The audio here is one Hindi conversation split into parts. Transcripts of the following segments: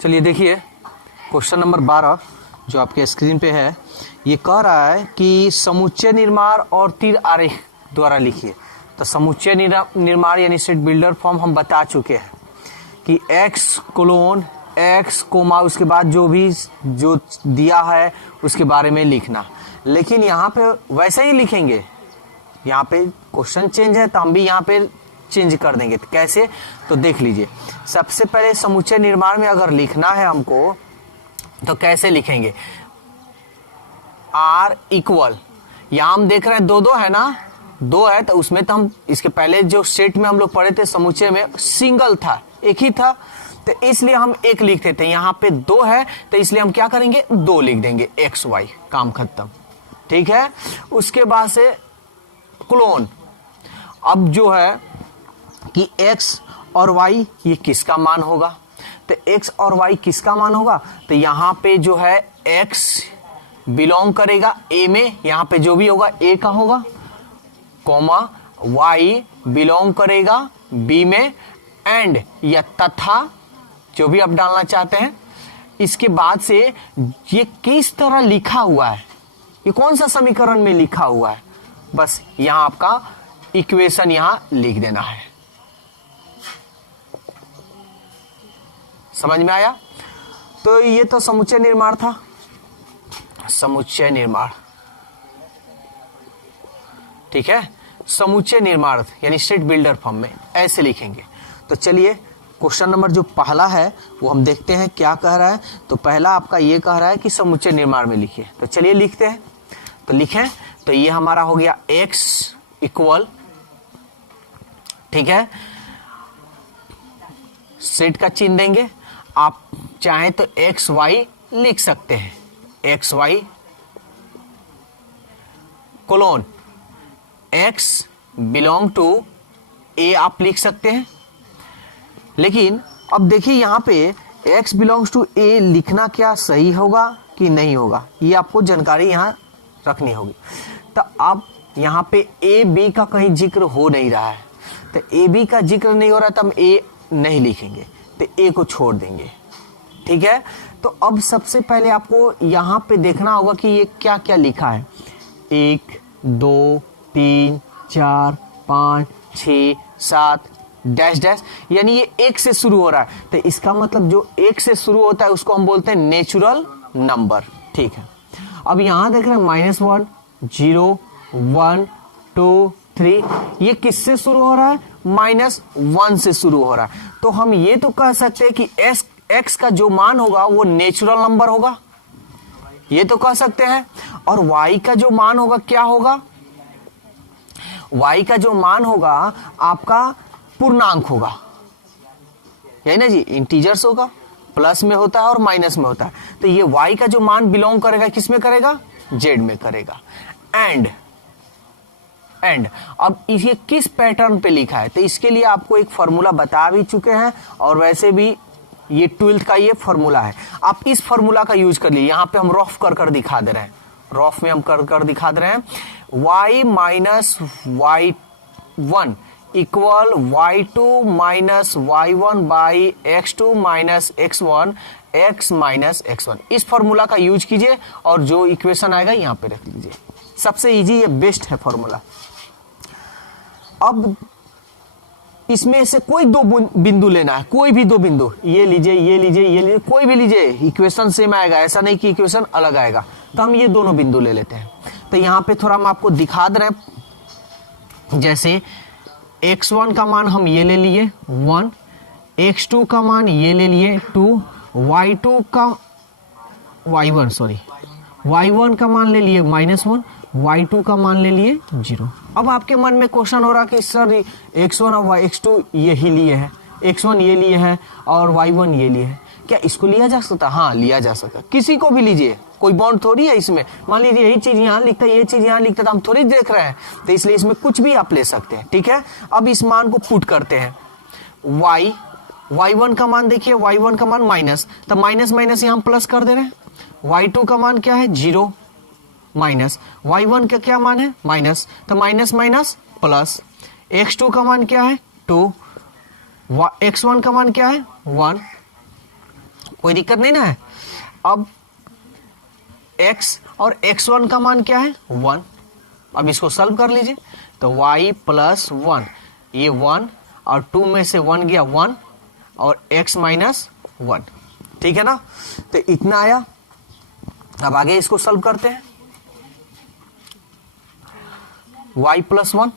चलिए देखिए क्वेश्चन नंबर 12 जो आपके स्क्रीन पे है, ये कह रहा है कि समुच्चय निर्माण और तीर आरेख द्वारा लिखिए। तो समुच्चय निर्माण यानी सेट बिल्डर फॉर्म हम बता चुके हैं कि x कोलोन x कोमा उसके बाद जो दिया है उसके बारे में लिखना। लेकिन यहाँ पे वैसे ही लिखेंगे, यहाँ पे क्वेश्चन चेंज है तो हम भी यहाँ पे चेंज कर देंगे। तो कैसे, तो देख लीजिए। सबसे पहले समुच्चय निर्माण में अगर लिखना है हमको तो कैसे लिखेंगे, R इक्वल, यहाँ हम देख रहे हैं दो है ना, दो है, तो उसमें तो हम इसके पहले जो सेट में हम लोग पढ़े थे समुच्चय में सिंगल था, एक ही था, तो इसलिए हम एक लिखते थे। यहाँ पे दो है तो इसलिए हम क्या करेंगे, दो लिख देंगे, एक्स वाई, काम खत्म। ठीक है। उसके बाद से क्लोन, अब जो है कि x और y ये किसका मान होगा, तो x और y किसका मान होगा, तो यहाँ पे जो है x बिलोंग करेगा a में, यहाँ पे जो भी होगा a का होगा, कॉमा y बिलोंग करेगा b में, एंड या तथा जो भी आप डालना चाहते हैं। इसके बाद से ये किस तरह लिखा हुआ है, ये कौन सा समीकरण में लिखा हुआ है, बस यहां आपका इक्वेशन यहां लिख देना है। समझ में आया। तो ये तो समुच्चय निर्माण था, समुच्चय निर्माण, ठीक है। समुच्चय निर्माण यानी सेट बिल्डर फॉर्म में ऐसे लिखेंगे। तो चलिए क्वेश्चन नंबर जो पहला है वो हम देखते हैं क्या कह रहा है। तो पहला आपका ये कह रहा है कि समुच्चय निर्माण में लिखिए। तो चलिए लिखते हैं। तो लिखें, तो ये हमारा हो गया x इक्वल, ठीक है, सेट का चिन्ह देंगे। आप चाहें तो एक्स वाई लिख सकते हैं, x y colon x belong to a आप लिख सकते हैं। लेकिन अब देखिए यहाँ पे x बिलोंग्स टू a लिखना क्या सही होगा कि नहीं होगा, ये आपको जानकारी यहाँ रखनी होगी। तो अब यहाँ पे a b का कहीं जिक्र हो नहीं रहा है, तो a b का जिक्र नहीं हो रहा तो हम a नहीं लिखेंगे, तो a को छोड़ देंगे। ठीक है। तो अब सबसे पहले आपको यहाँ पे देखना होगा कि ये क्या क्या लिखा है, 1 2 3 4 5 6 7 डैश डैश, यानी ये एक से शुरू हो रहा है। तो इसका मतलब जो एक से शुरू होता है उसको हम बोलते हैं नेचुरल नंबर। ठीक है। अब यहां देख रहे हैं -1 0 1 2 3, ये किससे शुरू हो रहा है, -1 से शुरू हो रहा है। तो हम ये तो कह सकते हैं कि x का जो मान होगा वो नेचुरल नंबर होगा, ये तो कह सकते हैं। और y का जो मान होगा क्या होगा, y का जो मान होगा आपका पूर्णांक होगा, यही ना जी, इंटीजर्स होगा, प्लस में होता है और माइनस में होता है। तो ये y का जो मान बिलोंग करेगा किस में करेगा, z में करेगा। एंड अब ये किस पैटर्न पे लिखा है, तो इसके लिए आपको एक फॉर्मूला बता भी चुके हैं, और वैसे भी ये 12th का ये फॉर्मूला है, आप इस फॉर्मूला का यूज कर लीजिए। यहाँ पे हम रफ कर दिखा दे रहे हैं, रफ में हम कर दिखा दे रहे हैं, y minus y1 equal y2 minus y1 by x2 minus x1 x minus x1। इस फॉर्मूला का यूज कीजिए और जो इक्वेशन आएगा यहाँ पे रख लीजिए। सबसे इजी, ये बेस्ट है फॉर्मूला। अब इसमें से कोई दो बिंदु लेना है, कोई भी दो बिंदु, ये लीजिए ये लीजिए ये लीजिए, कोई भी लीजिए, इक्वेशन सेम आएगा, ऐसा नहीं कि इक्वेशन अलग आएगा। तो हम ये दोनों बिंदु ले लेते हैं। तो यहाँ पे थोड़ा हम आपको दिखा दे रहे हैं, जैसे x1 का मान हम ये ले लिए 1, x2 का मान ये ले लिए 2, y1 का मान ले लिए -1, y2 का मान ले लिए 0। अब आपके मन में क्वेश्चन हो रहा कि सर x1 और x2 यही लिए है, x1 ये लिए है और y1 ये लिए है, क्या इसको लिया जा सकता? हाँ, लिया जा सकता, किसी को भी लीजिए, कोई बॉन्ड थोड़ी है इसमें। मान लीजिए यही चीज यहाँ लिखता है, ये चीज यहाँ लिखता है, तो हम थोड़ी देख रहे हैं, तो इसलिए इसमें कुछ भी आप ले सकते हैं। ठीक है। अब इस मान को पुट करते हैं, y1 का मान देखिए, y1 का मान माइनस, तो माइनस माइनस यहाँ प्लस कर दे रहे हैं। y2 का मान क्या है 0 माइनस, y1 का क्या मान है माइनस, तो माइनस माइनस प्लस, x2 का मान क्या है 2, x1 का मान क्या है 1 कोई दिक्कत नहीं ना है। अब x और x1 का मान क्या है 1। अब इसको सॉल्व कर लीजिए, तो y प्लस 1, ये 1 और 2 में से 1 गया 1 और x माइनस 1, ठीक है ना। तो इतना आया। अब आगे इसको सॉल्व करते हैं। y प्लस 1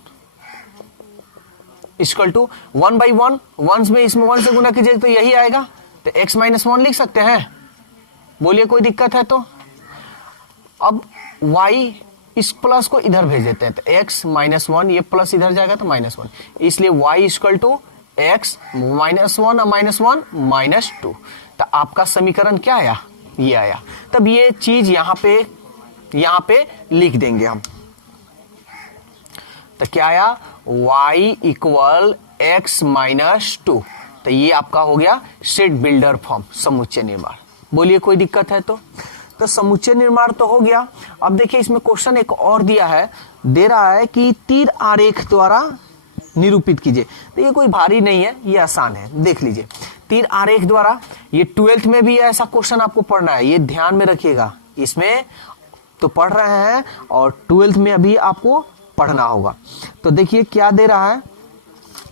इक्वल टू 1/1, 1 में इसमें 1 से गुना कीजिए तो यही आएगा, तो x माइनस 1 लिख सकते हैं। बोलिए कोई दिक्कत है तो। अब y इस प्लस को इधर भेज देते हैं, तो x माइनस 1, ये प्लस इधर जाएगा तो माइनस 1, इसलिए y equal to x minus 1 और माइनस 1 माइनस 2। तो आपका समीकरण क्या आया, ये आया। तब ये चीज यहां पे लिख देंगे हम। तो क्या आया, y इक्वल x माइनस 2। तो ये आपका हो गया सेट बिल्डर फॉर्म, समुच्चय निर्माण। बोलिए कोई दिक्कत है तो समुच्चय निर्माण तो हो गया। अब देखिए इसमें क्वेश्चन एक और दिया है, दे रहा है कि तीर आरेख द्वारा निरूपित कीजिए। तो ये कोई भारी नहीं है, ये आसान है, देख लीजिए। तीर आरेख द्वारा, ये 12th में भी ऐसा क्वेश्चन आपको पढ़ना है, ये ध्यान में रखिएगा। इसमें तो पढ़ रहे हैं और 12th में अभी आपको पढ़ना होगा। तो देखिए क्या दे रहा है,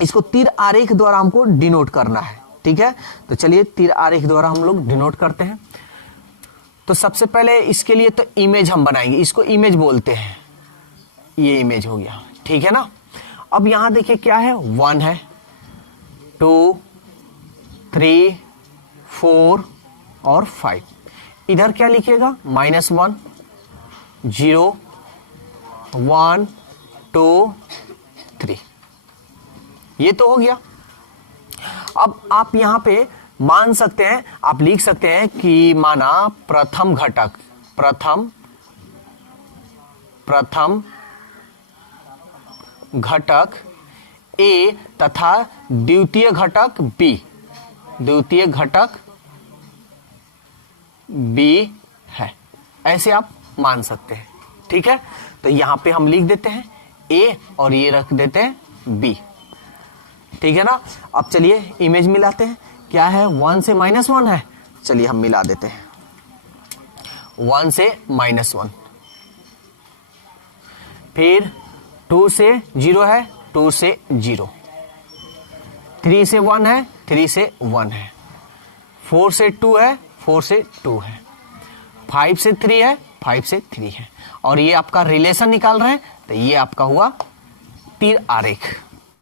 इसको तीर आरेख द्वारा हमको डिनोट करना है, ठीक है। तो चलिए तीर आरेख द्वारा हम लोग डिनोट करते हैं। तो सबसे पहले इसके लिए तो इमेज हम बनाएंगे, इसको इमेज बोलते हैं, ये इमेज हो गया, ठीक है ना। अब यहां देखिए क्या है, 1 है, 2 3 4 और 5। इधर क्या लिखिएगा, -1 0 1 2 3, ये तो हो गया। अब आप यहां पे मान सकते हैं, आप लिख सकते हैं कि माना प्रथम घटक A तथा द्वितीय घटक B है, ऐसे आप मान सकते हैं, ठीक है। तो यहां पे हम लिख देते हैं A और ये रख देते हैं B, ठीक है ना। अब चलिए इमेज मिलाते हैं। क्या है, 1 से -1 है, चलिए हम मिला देते हैं। 1 से -1, फिर 2 से 0 है, 2 से 0, 3 से 1 है, 3 से 1 है, 4 से 2 है, 4 से 2 है, 5 से 3 है, 5 से 3 है। और ये आपका रिलेशन निकाल रहे हैं, तो ये आपका हुआ तीर आरेख।